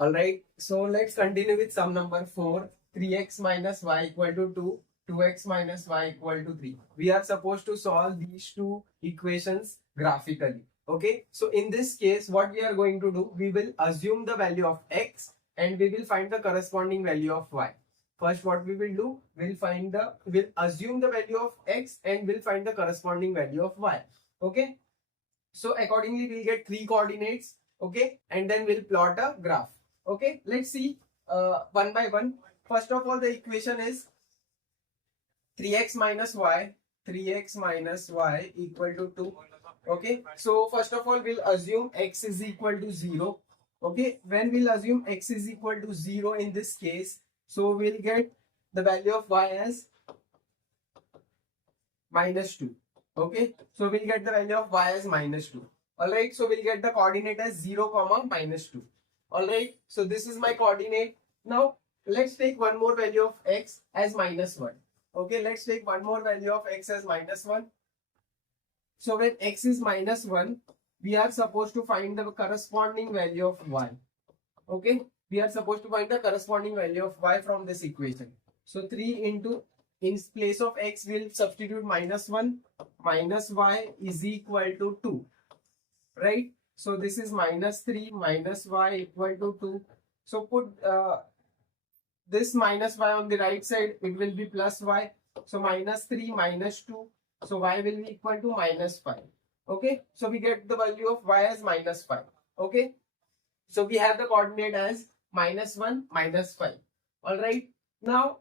Alright, so let's continue with sum number 4. 3x minus y equal to 2, 2x minus y equal to 3. We are supposed to solve these two equations graphically. Okay, so in this case, what we are going to do, we will assume the value of x and we will find the corresponding value of y. First, what we will do, we'll assume the value of x and we'll find the corresponding value of y. Okay, so accordingly, we'll get three coordinates. Okay, and then we'll plot a graph. Okay, let's see one by one. First of all, the equation is 3x minus y, 3x minus y equal to 2. Okay, so first of all, we'll assume x is equal to 0. Okay, when we'll assume x is equal to 0 in this case, so we'll get the value of y as minus 2. Okay, so we'll get the value of y as minus 2. Alright, so we'll get the coordinate as 0 comma minus 2. Alright, so this is my coordinate. Now let's take one more value of x as minus 1. Okay, let's take one more value of x as minus 1. So when x is minus 1, we are supposed to find the corresponding value of y. Okay, we are supposed to find the corresponding value of y from this equation. So 3 into, in place of x, we'll substitute minus 1, minus y is equal to 2. Right? So this is minus 3 minus y equal to 2. So put this minus y on the right side, it will be plus y. So minus 3 minus 2. So y will be equal to minus 5. Okay. So we get the value of y as minus 5. Okay. So we have the coordinate as minus 1 minus 5. Alright. Now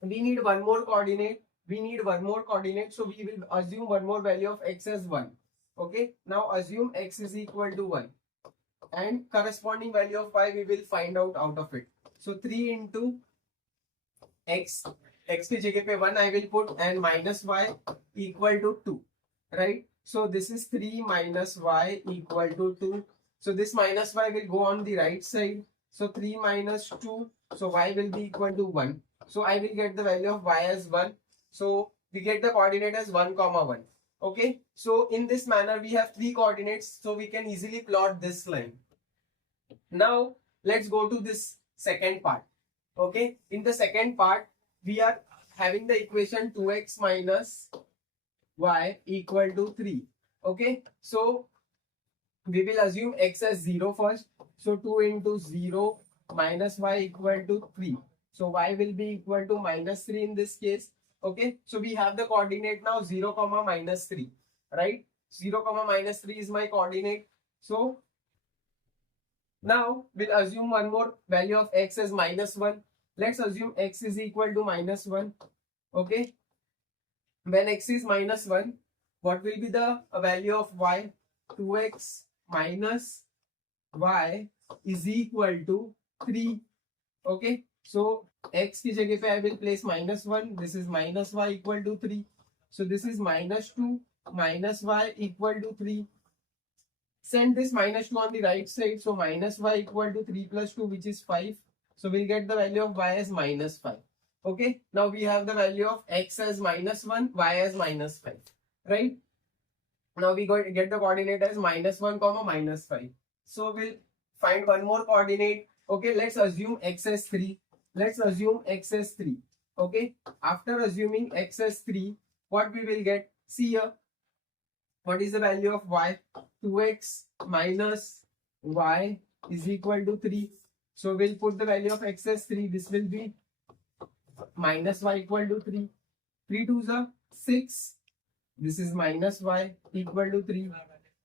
we need one more coordinate. So we will assume one more value of x as 1. Okay, now assume x is equal to 1 and corresponding value of y we will find out of it. So 3 into x की जगह पे 1 I will put and minus y equal to 2, right? So this is 3 minus y equal to 2. So this minus y will go on the right side. So 3 minus 2, so y will be equal to 1. So I will get the value of y as 1. So we get the coordinate as 1 comma 1. Okay, so in this manner we have three coordinates, so we can easily plot this line. Now let's go to this second part. Okay, in the second part we are having the equation 2x minus y equal to 3. Okay, so we will assume x as 0 first. So 2 into 0 minus y equal to 3. So y will be equal to minus 3 in this case. Okay, so we have the coordinate now 0 comma minus 3, right? 0 comma minus 3 is my coordinate. So now we'll assume one more value of x as minus 1. Let's assume x is equal to minus 1. Okay, when x is minus 1, what will be the value of y? 2x minus y is equal to 3. Okay, so x की जगह पे I will place minus 1. This is minus y equal to 3. So this is minus 2 minus y equal to 3. Send this minus 2 on the right side. So minus y equal to 3 plus 2, which is 5. So we'll get the value of y as minus 5. Okay, now we have the value of x as minus 1, y as minus 5. Right? Now we get the coordinate as minus 1 comma minus 5. So we'll find one more coordinate. Okay, let's assume x as 3. Let's assume x as 3. Okay, after assuming x as 3, what we will get? See here, what is the value of y? 2x minus y is equal to 3. So we'll put the value of x as 3. This will be minus y equal to 3. 3 2s are 6. This is minus y equal to 3.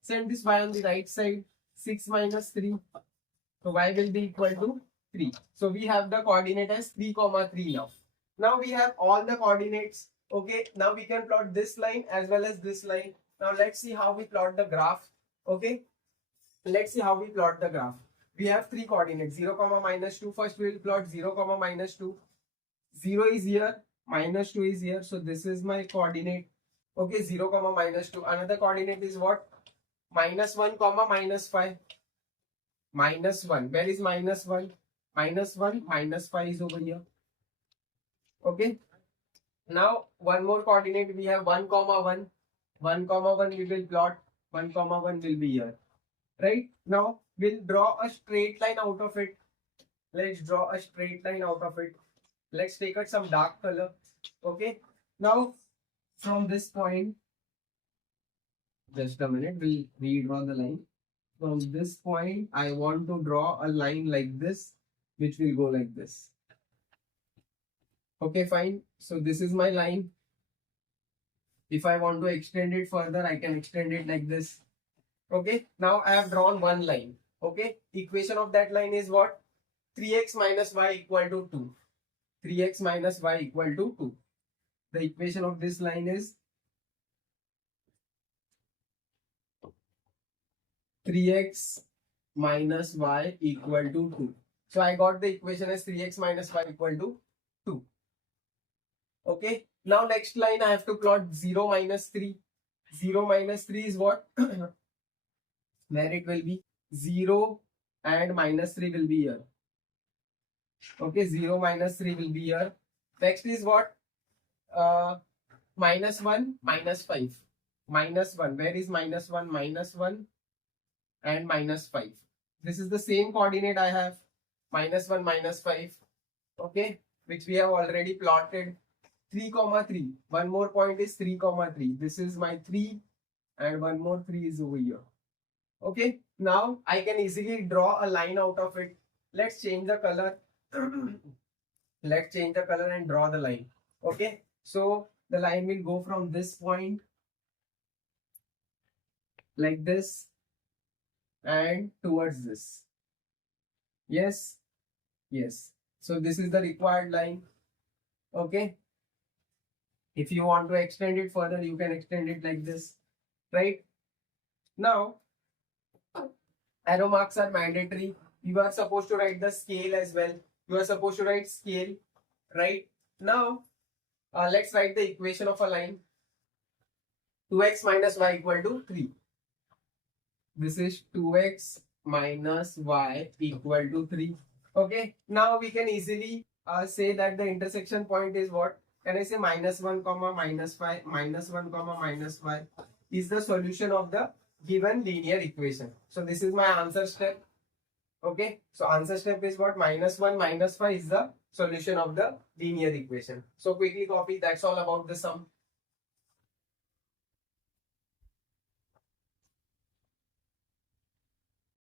Send this y on the right side. 6 minus 3. So y will be equal to 3. So we have the coordinate as 3 comma 3 now. Now we have all the coordinates. Okay, now we can plot this line as well as this line. Now let's see how we plot the graph. Okay, let's see how we plot the graph. We have three coordinates, 0 comma minus 2. First we will plot 0 comma minus 2. 0 is here, minus 2 is here. So this is my coordinate. Okay, 0 comma minus 2. Another coordinate is what? Minus 1 comma minus 5. Minus 1. Where is minus 1? Minus 1, minus 5 is over here. Okay. Now one more coordinate we have 1 comma 1. 1 comma 1 we will plot. 1 comma 1 will be here. Right. Now we'll draw a straight line out of it. Let's draw a straight line out of it. Let's take out some dark color. Okay. Now from this point, just a minute, we'll redraw the line. From this point, I want to draw a line like this, which will go like this. Okay, fine. So this is my line. If I want to extend it further, I can extend it like this. Okay, now I have drawn one line. Okay, equation of that line is what? 3x minus y equal to 2. 3x minus y equal to 2. The equation of this line is 3x minus y equal to 2. So I got the equation as 3x minus y equal to 2. Okay, now next line I have to plot 0 minus 3. 0 minus 3 is what? Where it will be 0 and minus 3 will be here. Okay, 0 minus 3 will be here. Next is what? Minus 1, minus 5. Minus 1. Where is minus 1? Minus 1 and minus 5. This is the same coordinate I have. Minus 1, minus 5. Okay, which we have already plotted. 3, 3. One more point is 3, 3. This is my 3 and one more 3 is over here. Okay, now I can easily draw a line out of it. Let's change the color. Let's change the color and draw the line. Okay, so the line will go from this point like this and towards this. Yes, yes. So this is the required line. Okay, if you want to extend it further, you can extend it like this, right? Now arrow marks are mandatory. You are supposed to write the scale as well. You are supposed to write scale, right? Now let's write the equation of a line. 2x minus y equal to 3. This is 2x minus y equal to 3. Okay, now we can easily say that the intersection point is what? Can I say minus 1 comma minus 5 minus 1 comma minus y is the solution of the given linear equation. So this is my answer step. Okay, so answer step is what? Minus 1 minus 5 is the solution of the linear equation. So quickly copy. That's all about the sum.